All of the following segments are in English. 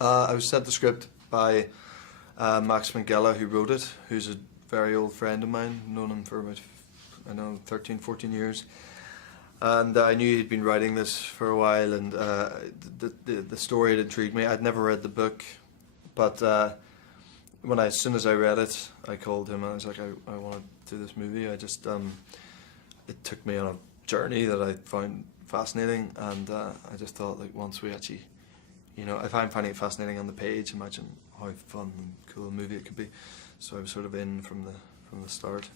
I was sent the script by Max Minghella, who wrote it, who's a very old friend of mine, known him for about, 13, 14 years. And I knew he'd been writing this for a while, and the story had intrigued me. I'd never read the book, but as soon as I read it, I called him and I was like, I want to do this movie. It took me on a journey that I found fascinating, and I just thought, like, once we actually, if I'm finding it fascinating on the page, imagine how fun and cool a movie it could be. So I was sort of in from the start.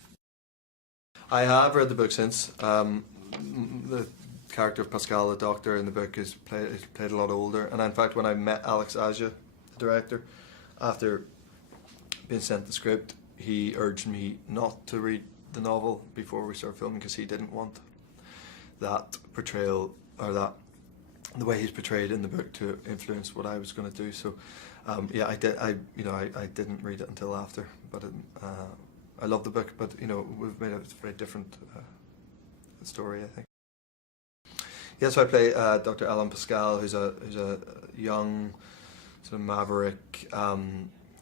I have read the book since. The character of Pascal, the doctor in the book, is played a lot older. And in fact, when I met Alex Aja, the director, after being sent the script, he urged me not to read the novel before we started filming, because he didn't want that portrayal, or the way he's portrayed in the book, to influence what I was going to do. So yeah, I didn't read it until after, but I love the book, but we've made a very different story, I think. Yeah, so I play Dr. Alan Pascal, who's a young sort of maverick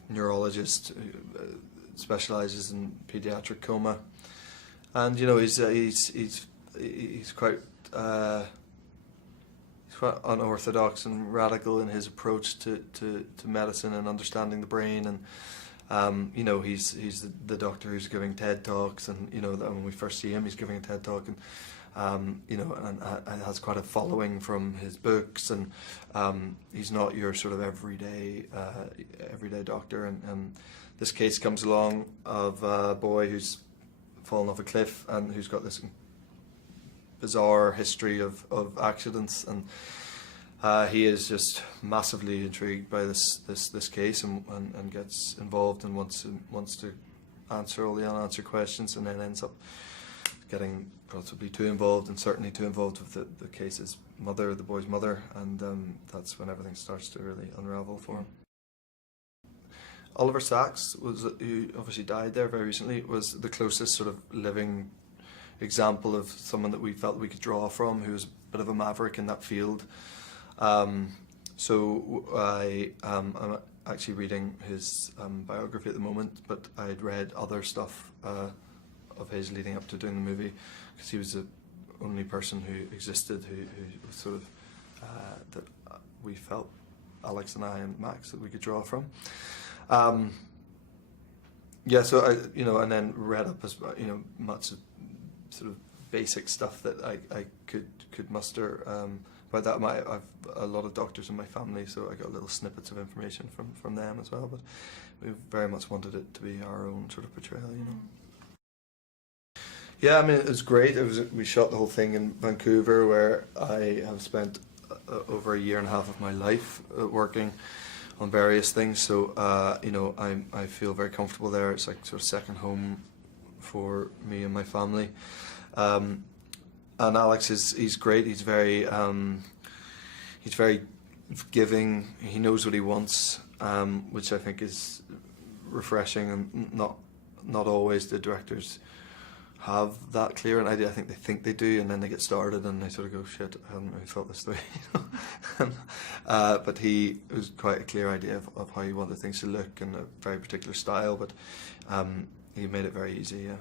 neurologist who specialises in paediatric coma, and he's quite unorthodox and radical in his approach to medicine and understanding the brain. And he's the doctor who's giving TED Talks, and when we first see him, he's giving a TED Talk, and and has quite a following from his books, and he's not your sort of everyday doctor. And this case comes along of a boy who's fallen off a cliff and who's got this bizarre history of accidents, and he is just massively intrigued by this case, and gets involved and wants to answer all the unanswered questions, and then ends up getting possibly too involved, and certainly too involved with the case's mother, the boy's mother, and that's when everything starts to really unravel for him. Oliver Sacks, who obviously died there very recently, was the closest sort of living example of someone that we felt we could draw from, who was a bit of a maverick in that field. So I'm actually reading his biography at the moment, but I'd read other stuff of his leading up to doing the movie, because he was the only person who existed who was sort of that we felt, Alex and I and Max, that we could draw from. Yeah, so and then read up as much sort of basic stuff that I could muster about that. I've a lot of doctors in my family, so I got little snippets of information from them as well. But we very much wanted it to be our own sort of portrayal, Yeah, I mean, it was great. We shot the whole thing in Vancouver, where I have spent over a year and a half of my life working on various things. So I feel very comfortable there. It's like sort of second home for me and my family. And Alex he's great. He's very giving. He knows what he wants, which I think is refreshing, and not always the directors have that clear an idea. I think they do, and then they get started and they sort of go, shit, I hadn't really thought this through. But he was quite a clear idea of how he wanted things to look, and a very particular style, but he made it very easy, yeah.